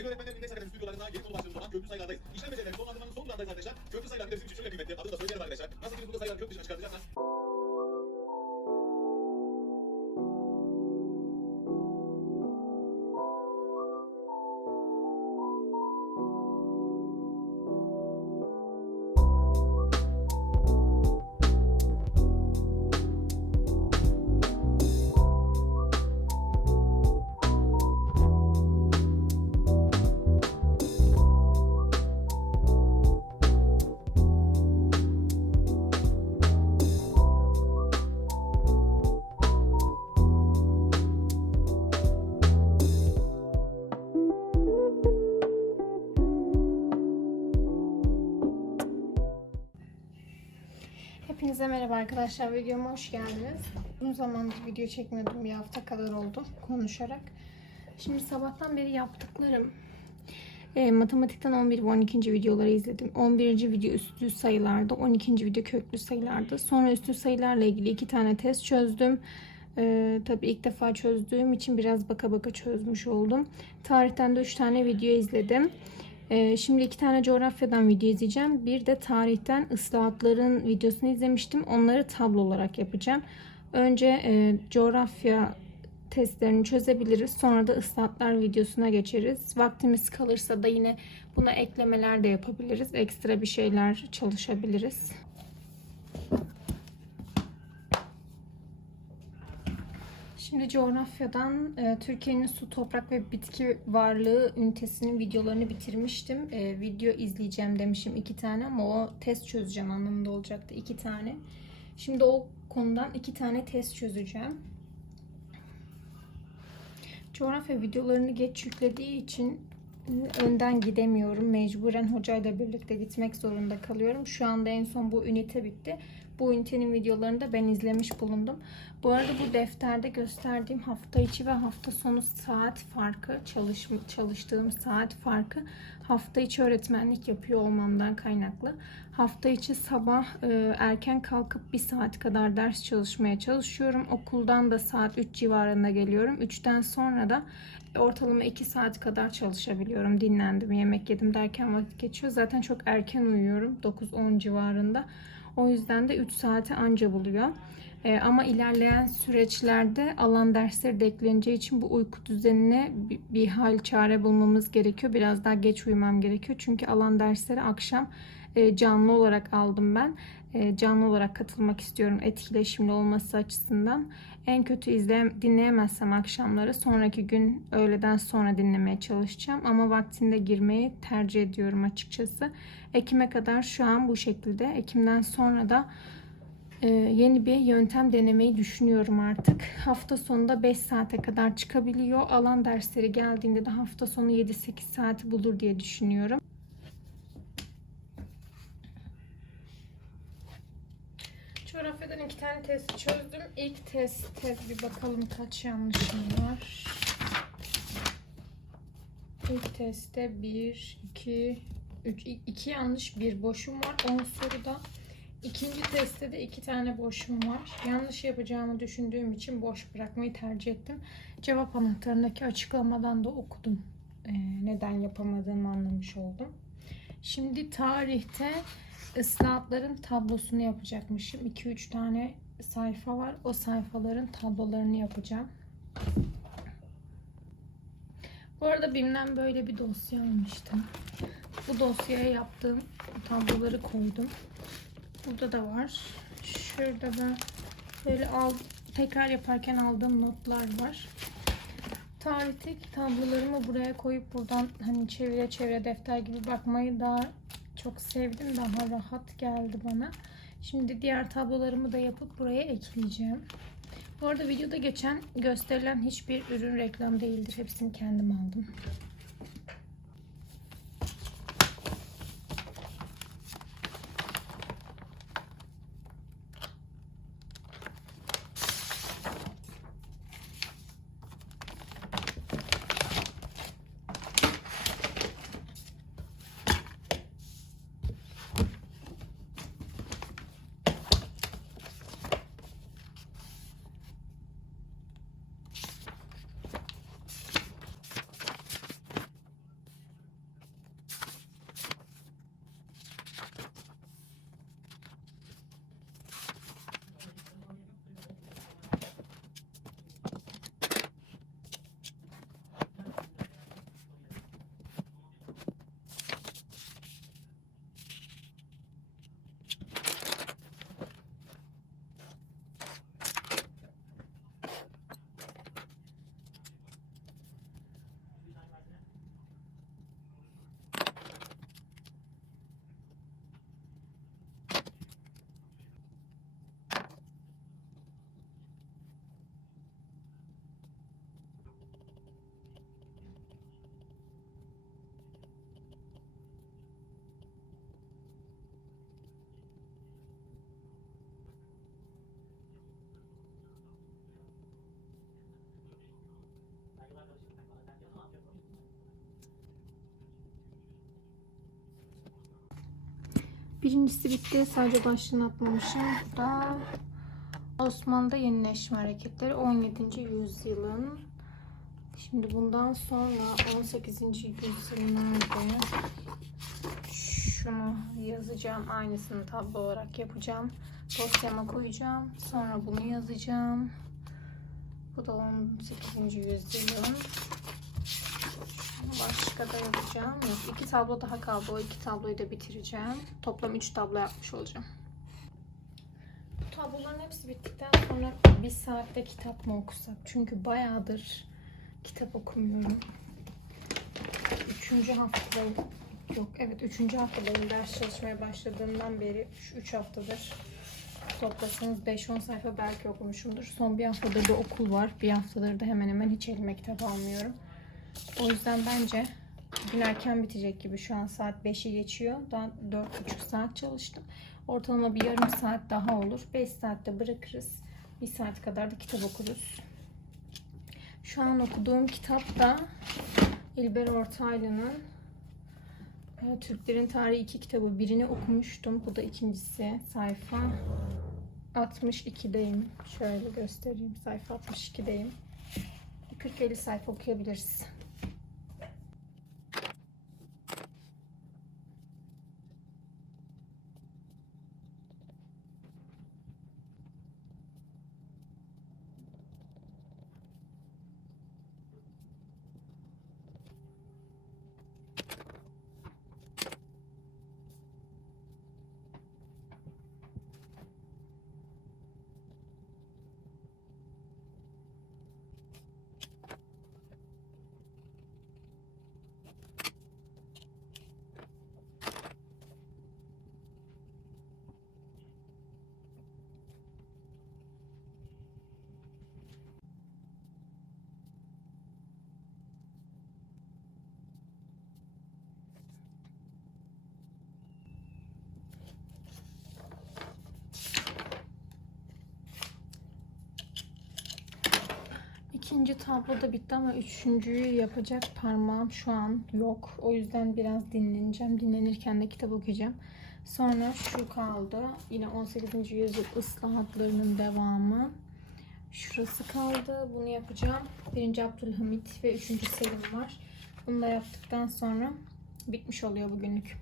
Sevgili öğretmenlerin Index Akademi stüdyolarında yeni konu başlığımız olan köprü sayılardayız. İşlem becerileri sonlandırmanın son durağındayız arkadaşlar. Köprü sayılar bir de bizim için şöyle kıymetli. Adını da söyleyelim arkadaşlar. Nasıl ki biz burada sayıları köprü dışına çıkartacağız. Hepinize merhaba arkadaşlar. Videoma hoş geldiniz. Uzun zamandır video çekmiyordum. Bir hafta kadar oldu konuşarak. Şimdi sabahtan beri yaptıklarım. E, matematikten 11 ve 12. videoları izledim. 11. video üstü sayılarda, 12. video köklü sayılarda. Sonra üstü sayılarla ilgili iki tane test çözdüm. E, tabii ilk defa çözdüğüm için biraz baka baka çözmüş oldum. Tarihten de 3 tane video izledim. Ee, şimdi iki tane coğrafyadan video izleyeceğim. Bir de tarihten ıslahatların videosunu izlemiştim. Onları tablo olarak yapacağım. Önce e, coğrafya testlerini çözebiliriz. Sonra da ıslahatlar videosuna geçeriz. Vaktimiz kalırsa da yine buna eklemeler de yapabiliriz. Ekstra bir şeyler çalışabiliriz. Şimdi coğrafyadan e, Türkiye'nin su, toprak ve bitki varlığı ünitesinin videolarını bitirmiştim. E, video izleyeceğim demişim iki tane ama o test çözeceğim anlamında olacaktı iki tane. Şimdi o konudan iki tane test çözeceğim. Coğrafya videolarını geç yüklediği için e, önden gidemiyorum. Mecburen hocayla birlikte gitmek zorunda kalıyorum. Şu anda en son bu ünite bitti. Bu ünitenin videolarını da ben izlemiş bulundum. Bu arada bu defterde gösterdiğim hafta içi ve hafta sonu saat farkı, çalış, çalıştığım saat farkı hafta içi öğretmenlik yapıyor olmamdan kaynaklı. Hafta içi sabah e, erken kalkıp bir saat kadar ders çalışmaya çalışıyorum. Okuldan da saat 3 civarında geliyorum. 3'ten sonra da ortalama 2 saat kadar çalışabiliyorum. Dinlendim, yemek yedim derken vakit geçiyor. Zaten çok erken uyuyorum. 9-10 civarında. O yüzden de 3 saate anca buluyor. Ee, ama ilerleyen süreçlerde alan dersleri de ekleneceği için bu uyku düzenine bir, bir hal çare bulmamız gerekiyor. Biraz daha geç uyumam gerekiyor. Çünkü alan dersleri akşam e, canlı olarak aldım ben. E, canlı olarak katılmak istiyorum etkileşimli olması açısından. En kötü izle, dinleyemezsem akşamları sonraki gün öğleden sonra dinlemeye çalışacağım. Ama vaktinde girmeyi tercih ediyorum açıkçası. Ekim'e kadar şu an bu şekilde. Ekim'den sonra da e, yeni bir yöntem denemeyi düşünüyorum artık. Hafta sonunda 5 saate kadar çıkabiliyor. Alan dersleri geldiğinde de hafta sonu 7-8 saati bulur diye düşünüyorum. Coğrafyadan iki tane test çözdüm. İlk testte bir bakalım kaç yanlışım var. İlk testte 1, 2, 3, 2 yanlış, bir boşum var 10 soruda. İkinci testte de iki tane boşum var. Yanlış yapacağımı düşündüğüm için boş bırakmayı tercih ettim. Cevap anahtarındaki açıklamadan da okudum. Ee, neden yapamadığımı anlamış oldum. Şimdi tarihte ıslahatların tablosunu yapacakmışım. 2-3 tane sayfa var. O sayfaların tablolarını yapacağım. Bu arada BİM'den böyle bir dosya almıştım. Bu dosyaya yaptığım tabloları koydum. Burada da var. Şurada da böyle al, tekrar yaparken aldığım notlar var. Tarihteki tablolarımı buraya koyup buradan hani çevire çevire defter gibi bakmayı daha çok sevdim. Daha rahat geldi bana. Şimdi diğer tablolarımı da yapıp buraya ekleyeceğim. Bu arada videoda geçen gösterilen hiçbir ürün reklam değildir. Hepsini kendim aldım. Birincisi bitti. Sadece başlığını atmamışım. Bu da Osmanlı'da yenileşme hareketleri 17. yüzyılın. Şimdi bundan sonra 18. yüzyıl nerede? Şunu yazacağım. Aynısını tablo olarak yapacağım. Dosyama koyacağım. Sonra bunu yazacağım. Bu da 18. yüzyılın. Başka da yapacağım. Yok, iki tablo daha kaldı. O iki tabloyu da bitireceğim. Toplam üç tablo yapmış olacağım. Bu tabloların hepsi bittikten sonra bir saatte kitap mı okusak? Çünkü bayağıdır kitap okumuyorum. Üçüncü haftadayım. Yok evet üçüncü haftadayım. Ders çalışmaya başladığımdan beri şu üç haftadır toplasanız 5-10 sayfa belki okumuşumdur. Son bir haftadır da okul var. Bir haftadır da hemen hemen hiç elime kitap almıyorum. O yüzden bence gün erken bitecek gibi. Şu an saat 5'i geçiyor. Daha 4,5 saat çalıştım. Ortalama bir yarım saat daha olur. 5 saatte bırakırız. Bir saat kadar da kitap okuruz. Şu an okuduğum kitap da İlber Ortaylı'nın e, Türklerin Tarihi iki kitabı. Birini okumuştum. Bu da ikincisi. Sayfa 62'deyim. Şöyle göstereyim. Sayfa 62'deyim. 40-50 sayfa okuyabiliriz. İkinci tablo da bitti ama üçüncüyü yapacak parmağım şu an yok. O yüzden biraz dinleneceğim. Dinlenirken de kitap okuyacağım. Sonra şu kaldı. Yine 18. yüzyıl ıslahatlarının devamı. Şurası kaldı. Bunu yapacağım. Birinci Abdülhamit ve üçüncü Selim var. Bunu da yaptıktan sonra bitmiş oluyor bugünlük.